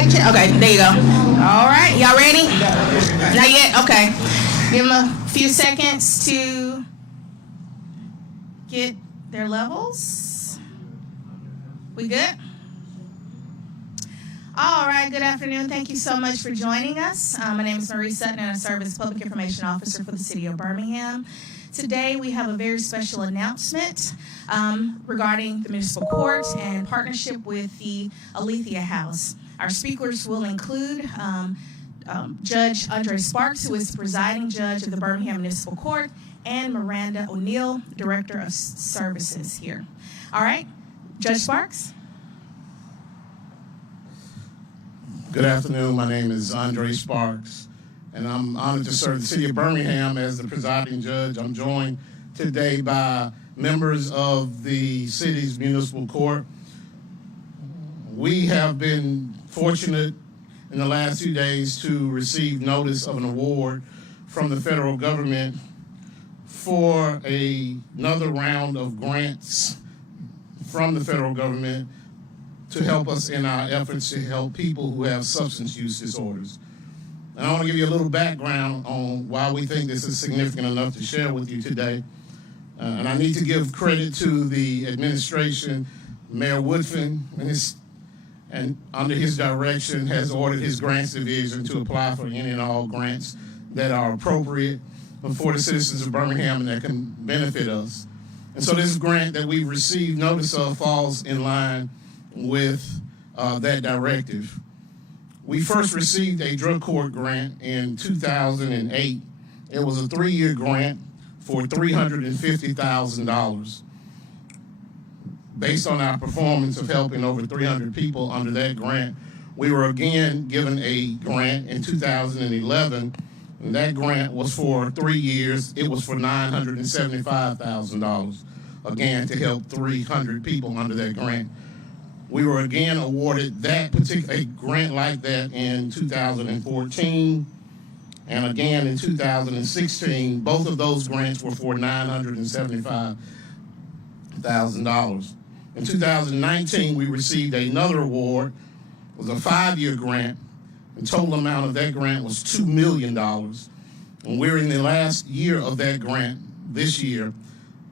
mic check. Okay, there you go. All right, y'all ready? Not yet? Okay. Give them a few seconds to get their levels. We good? All right, good afternoon. Thank you so much for joining us. My name is Marie Sutton, and I serve as Public Information Officer for the City of Birmingham. Today, we have a very special announcement regarding the municipal court and partnership with the Alethea House. Our speakers will include Judge Andre Sparks, who is the presiding judge of the Birmingham Municipal Court, and Miranda ONeal, Director of Services here. All right, Judge Sparks. Good afternoon. My name is Andre Sparks, and I'm honored to serve the City of Birmingham as the presiding judge. I'm joined today by members of the city's municipal court. We have been fortunate in the last few days to receive notice of an award from the federal government for another round of grants from the federal government to help us in our efforts to help people who have substance use disorders. And I want to give you a little background on why we think this is significant enough to share with you today. And I need to give credit to the administration. Mayor Woodfin, and under his direction, has ordered his grants division to apply for any and all grants that are appropriate for the citizens of Birmingham and that can benefit us. And so this grant that we've received notice of falls in line with that directive. We first received a drug court grant in 2008. It was a 3-year grant for $350,000. Based on our performance of helping over 300 people under that grant, we were again given a grant in 2011, and that grant was for 3 years. It was for $975,000, again, to help 300 people under that grant. We were again awarded that particular grant like that in 2014, and again in 2016. Both of those grants were for $975,000. In 2019, we received another award. It was a 5-year grant. The total amount of that grant was $2 million. And we're in the last year of that grant this year.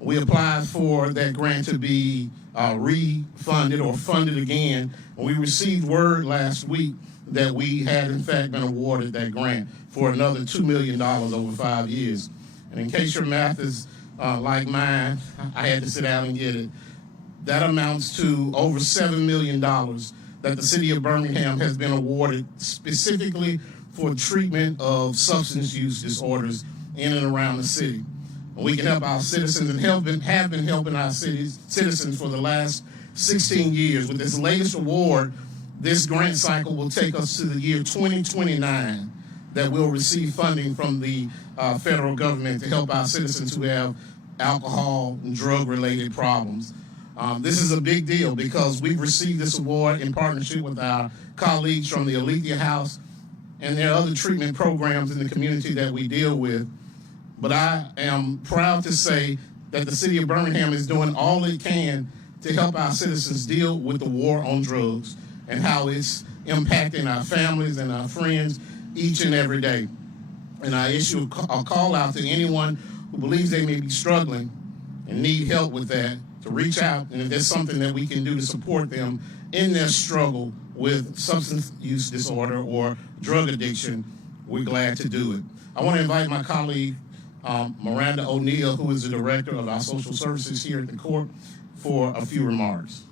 We applied for that grant to be refunded or funded again. And we received word last week that we had in fact been awarded that grant for another $2 million over 5 years. And in case your math is like mine, I had to sit down and get it. That amounts to over $7 million that the city of Birmingham has been awarded specifically for treatment of substance use disorders in and around the city. We can help our citizens and have been helping our citizens for the last 16 years. With this latest award, this grant cycle will take us to the year 2029 that we'll receive funding from the federal government to help our citizens who have alcohol and drug-related problems. This is a big deal because we've received this award in partnership with our colleagues from the Alethea House, and there are other treatment programs in the community that we deal with. But I am proud to say that the city of Birmingham is doing all it can to help our citizens deal with the war on drugs and how it's impacting our families and our friends each and every day. And I issue a call out to anyone who believes they may be struggling and need help with that to reach out, and if there's something that we can do to support them in their struggle with substance use disorder or drug addiction, we're glad to do it. I want to invite my colleague, Miranda ONeal, who is the director of our social services here at the court, for a few remarks.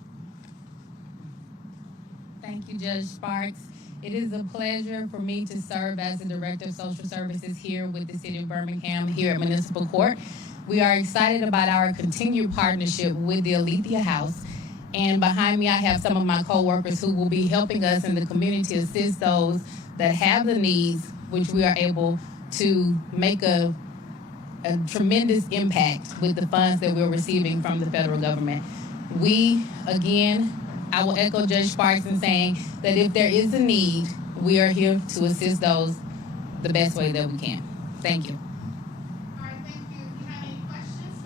Thank you, Judge Sparks. It is a pleasure for me to serve as the Director of Social Services here with the City of Birmingham here at Municipal Court. We are excited about our continued partnership with the Alethea House. And behind me, I have some of my co-workers who will be helping us in the community assist those that have the needs, which we are able to make a tremendous impact with the funds that we're receiving from the federal government. We, again, I will echo Judge Sparks in saying that if there is a need, we are here to assist those the best way that we can. Thank you. All right, thank you. If you have any questions,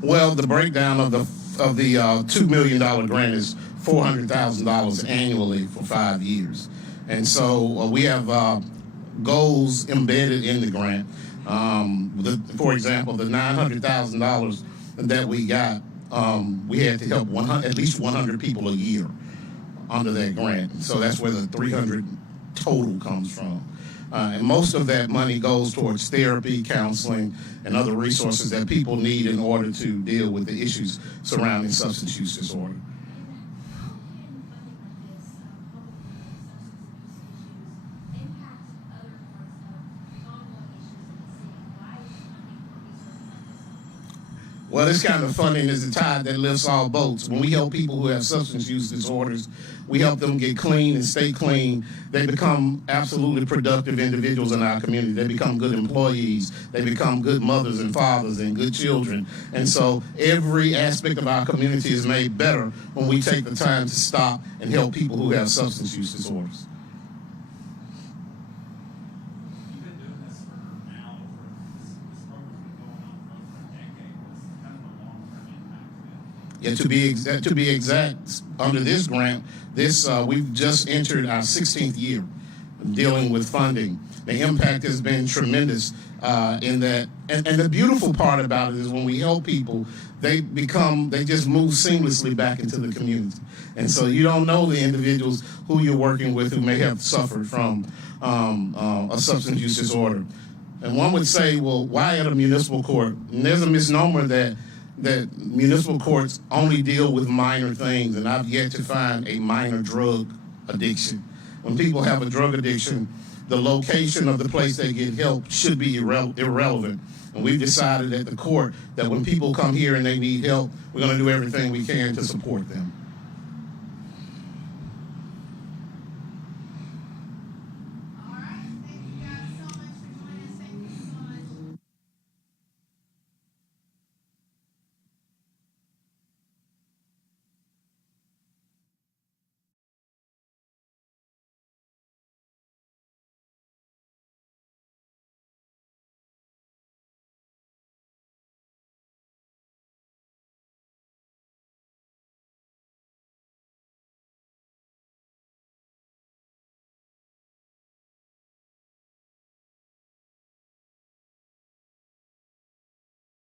Well, the breakdown of the $2 million grant is $400,000 annually for 5 years. And so we have goals embedded in the grant. For example, the $900,000 that we got, we had to help at least 100 people a year under that grant. So that's where the 300 total comes from. And most of that money goes towards therapy, counseling, and other resources that people need in order to deal with the issues surrounding substance use disorder. Well, it's kind of funny, and it's the tide that lifts all boats. When we help people who have substance use disorders, we help them get clean and stay clean. They become absolutely productive individuals in our community. They become good employees. They become good mothers and fathers and good children. And so every aspect of our community is made better when we take the time to stop and help people who have substance use disorders. Yeah, to be exact, under this grant, we've just entered our 16th year dealing with funding. The impact has been tremendous in that, and the beautiful part about it is when we help people, they just move seamlessly back into the community. And so you don't know the individuals who you're working with who may have suffered from a substance use disorder. And one would say, well, why at a municipal court? And there's a misnomer that municipal courts only deal with minor things, and I've yet to find a minor drug addiction. When people have a drug addiction, the location of the place they get help should be irrelevant. And we've decided at the court that when people come here and they need help, we're going to do everything we can to support them.